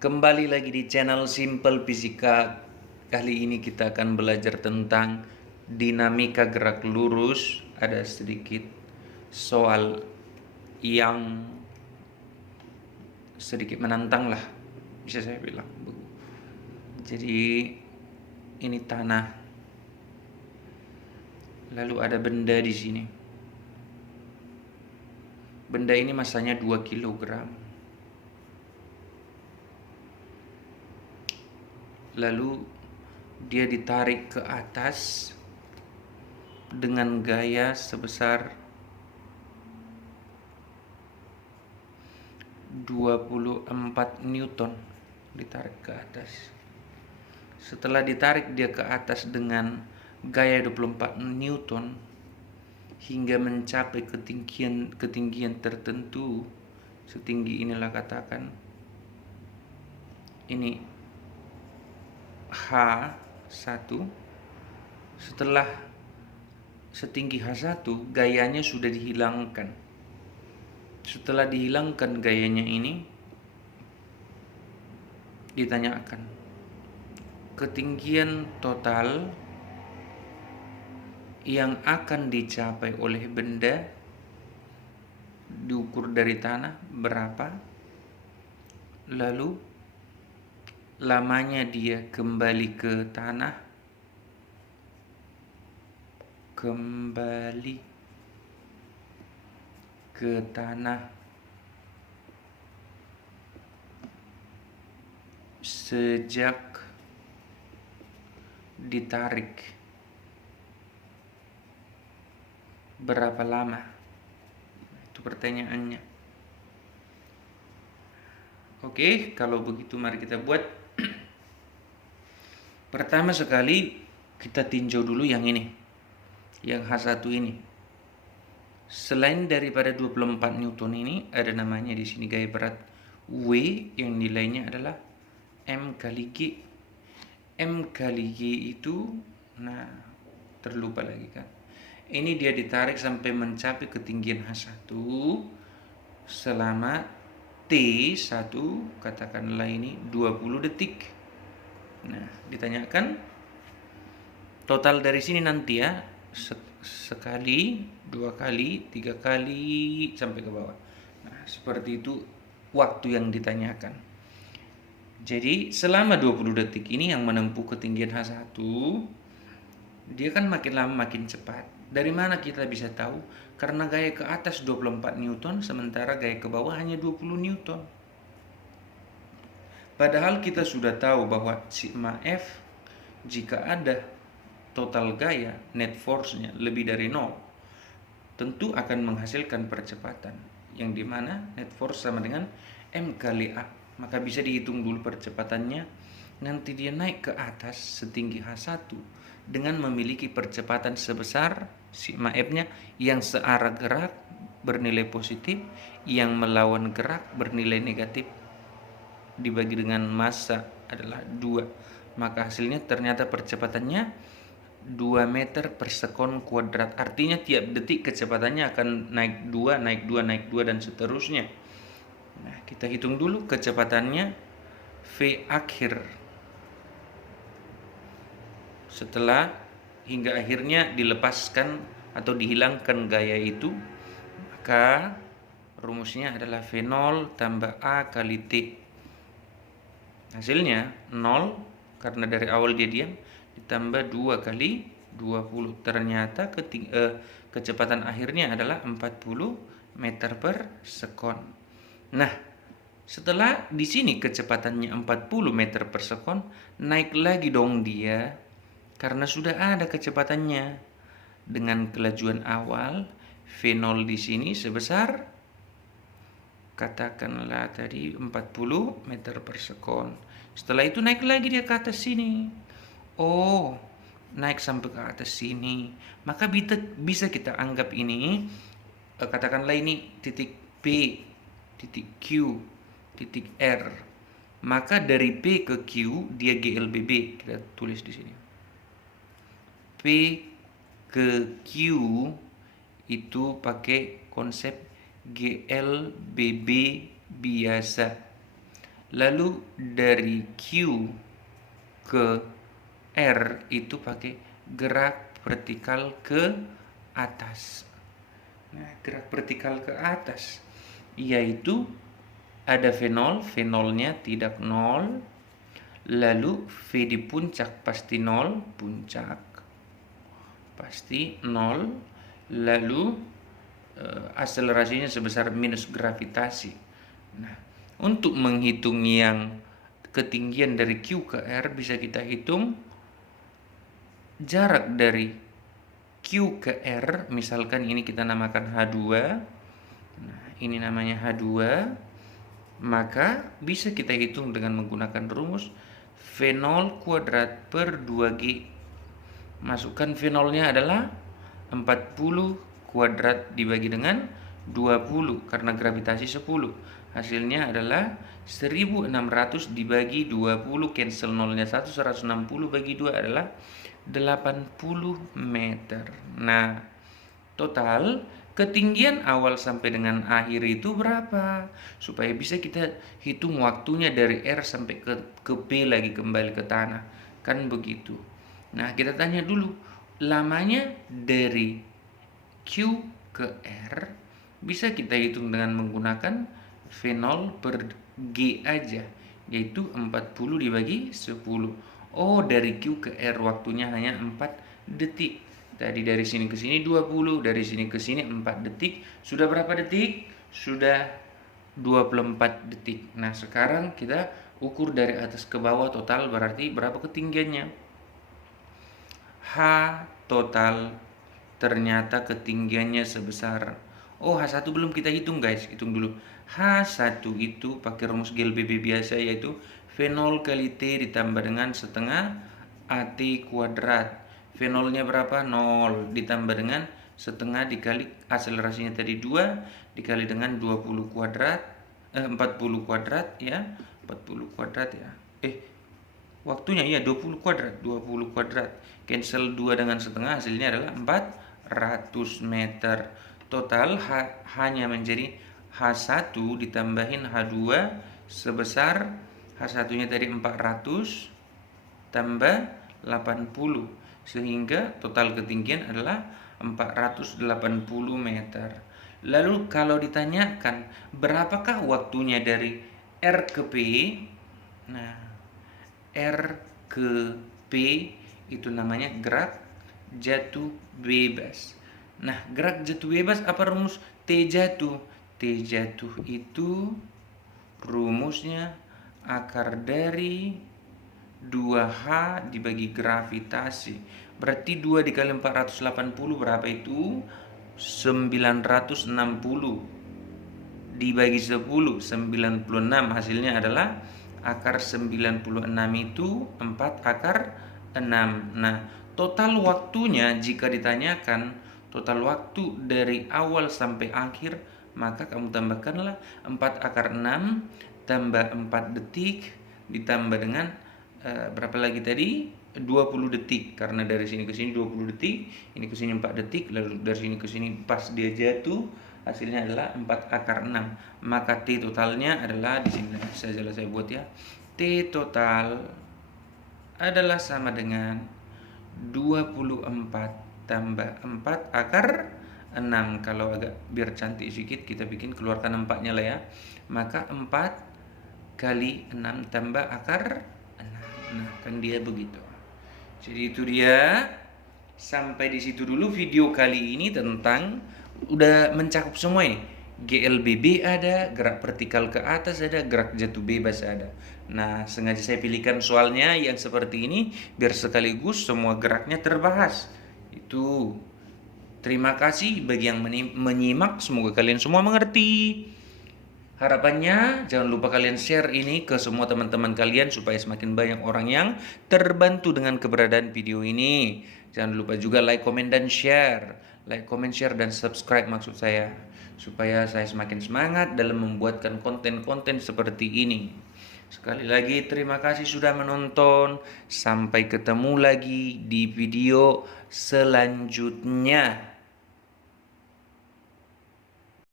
Kembali lagi di channel Simple Fisika. Kali ini kita akan belajar tentang dinamika gerak lurus. Ada sedikit soal yang sedikit menantang lah, bisa saya bilang. Jadi ini tanah, lalu ada benda di sini. Benda ini masanya 2 kilogram. Lalu dia ditarik ke atas dengan gaya sebesar 24 Newton. Ditarik ke atas. Setelah ditarik dia ke atas dengan gaya 24 Newton hingga mencapai ketinggian tertentu, setinggi inilah katakan ini H1. Setelah setinggi H1, gayanya sudah dihilangkan. Setelah dihilangkan gayanya ini, ditanyakan ketinggian total yang akan dicapai oleh benda diukur dari tanah berapa, lalu lamanya dia kembali ke tanah, sejak ditarik berapa lama? Itu pertanyaannya. Oke, kalau begitu mari kita buat. Pertama sekali kita tinjau dulu yang ini, yang H1 ini. Selain daripada 24 Newton ini, ada namanya di sini gaya berat W yang nilainya adalah M kali G. M kali G itu, terlupa lagi kan. Ini dia ditarik sampai mencapai ketinggian H1 selama T1, katakanlah ini 20 detik. Ditanyakan total dari sini nanti ya, sekali, 2 kali, 3 kali sampai ke bawah. Seperti itu waktu yang ditanyakan. Jadi selama 20 detik ini yang menempuh ketinggian H1, dia kan makin lama makin cepat. Dari mana kita bisa tahu? Karena gaya ke atas 24 Newton, sementara gaya ke bawah hanya 20 Newton. Padahal kita sudah tahu bahwa sigma F, jika ada total gaya, net force-nya lebih dari 0, tentu akan menghasilkan percepatan, yang dimana net force sama dengan M kali A. Maka bisa dihitung dulu percepatannya. Nanti dia naik ke atas setinggi H1 dengan memiliki percepatan sebesar sigma F-nya yang searah gerak bernilai positif, yang melawan gerak bernilai negatif, dibagi dengan massa adalah 2. Maka hasilnya ternyata percepatannya 2 meter per sekon kuadrat. Artinya tiap detik kecepatannya akan naik 2, naik 2, naik 2, dan seterusnya. Kita hitung dulu kecepatannya V akhir. Setelah hingga akhirnya dilepaskan atau dihilangkan gaya itu, maka rumusnya adalah V0 tambah A kali T. Hasilnya 0, karena dari awal dia diam, ditambah 2 kali 20. Ternyata kecepatan akhirnya adalah 40 meter per sekon. Setelah di sini kecepatannya 40 meter per sekon, naik lagi dong dia, karena sudah ada kecepatannya. Dengan kelajuan awal, V0 di sini sebesar, katakanlah tadi 40 meter per sekon. Setelah itu naik lagi dia ke atas sini. Naik sampai ke atas sini. Maka bisa kita anggap ini, katakanlah ini titik P, titik Q, titik R. Maka dari P ke Q dia GLBB. Kita tulis di sini. P ke Q itu pakai konsep GLBB biasa. Lalu dari Q ke R itu pakai gerak vertikal ke atas. Nah, gerak vertikal ke atas yaitu ada V0, V0-nya tidak 0. Lalu V di puncak pasti 0, puncak pasti 0. Lalu akselerasinya sebesar minus gravitasi. Nah, untuk menghitung yang ketinggian dari Q ke R bisa kita hitung jarak dari Q ke R, misalkan ini kita namakan H2. Nah, ini namanya H2. Maka bisa kita hitung dengan menggunakan rumus V0 kuadrat per 2G. Masukkan V0-nya adalah 40 kuadrat dibagi dengan 20 karena gravitasi 10. Hasilnya adalah 1600 dibagi 20, cancel nolnya 1, 160 bagi 2 adalah 80 meter. Nah, total ketinggian awal sampai dengan akhir itu berapa? Supaya bisa kita hitung waktunya dari R sampai ke P lagi kembali ke tanah. Kan begitu. Nah, kita tanya dulu lamanya dari Q ke R bisa kita hitung dengan menggunakan V0 per G aja, yaitu 40 dibagi 10. Oh, dari Q ke R waktunya hanya 4 detik. Tadi dari sini ke sini 20, dari sini ke sini 4 detik. Sudah berapa detik? Sudah 24 detik. Nah, sekarang kita ukur dari atas ke bawah total berarti berapa ketinggiannya? H total ternyata ketinggiannya sebesar, oh H1 belum kita hitung guys, hitung dulu. H1 itu pakai rumus GLBB biasa, yaitu V0 kali T ditambah dengan setengah AT kuadrat. V0 nya berapa? 0 ditambah dengan setengah dikali akselerasinya tadi 2 dikali dengan 20 kuadrat, 40 kuadrat ya, 40 kuadrat ya. Waktunya ya 20 kuadrat, 20 kuadrat. Cancel 2 dengan setengah, hasilnya adalah 400 meter. Total hanya menjadi H1 ditambahin H2 sebesar H1-nya tadi 400 tambah 80. Sehingga total ketinggian adalah 480 meter. Lalu kalau ditanyakan berapakah waktunya dari R ke P? Nah, R ke P itu namanya gerak jatuh bebas. Nah, gerak jatuh bebas apa rumus T jatuh? T jatuh itu rumusnya akar dari 2H dibagi gravitasi. Berarti 2 dikali 480 berapa itu? 960 dibagi 10, 96. Hasilnya adalah akar 96 itu 4 akar 6. Nah, total waktunya jika ditanyakan total waktu dari awal sampai akhir, maka kamu tambahkanlah 4 akar 6 tambah 4 detik ditambah dengan berapa lagi tadi? 20 detik, karena dari sini ke sini 20 detik, ini ke sini 4 detik, lalu dari sini ke sini pas dia jatuh hasilnya adalah 4 akar 6. Maka T totalnya adalah di sini saya buat ya. T total adalah sama dengan 24 tambah 4 akar 6. Kalau agak biar cantik sedikit kita bikin keluarkan 4-nya lah ya. Maka 4 kali 6 tambah akar 6. Nah, kan dia begitu. Jadi itu dia. Sampai di situ dulu video kali ini tentang udah mencakup semua ini. GLBB ada, gerak vertikal ke atas ada, gerak jatuh bebas ada. Nah, sengaja saya pilihkan soalnya yang seperti ini biar sekaligus semua geraknya terbahas. Itu. Terima kasih bagi yang menyimak, semoga kalian semua mengerti. Harapannya jangan lupa kalian share ini ke semua teman-teman kalian supaya semakin banyak orang yang terbantu dengan keberadaan video ini. Jangan lupa juga like, comment, dan share. Like, comment, share, dan subscribe maksud saya. Supaya saya semakin semangat dalam membuatkan konten-konten seperti ini. Sekali lagi terima kasih sudah menonton. Sampai ketemu lagi di video selanjutnya.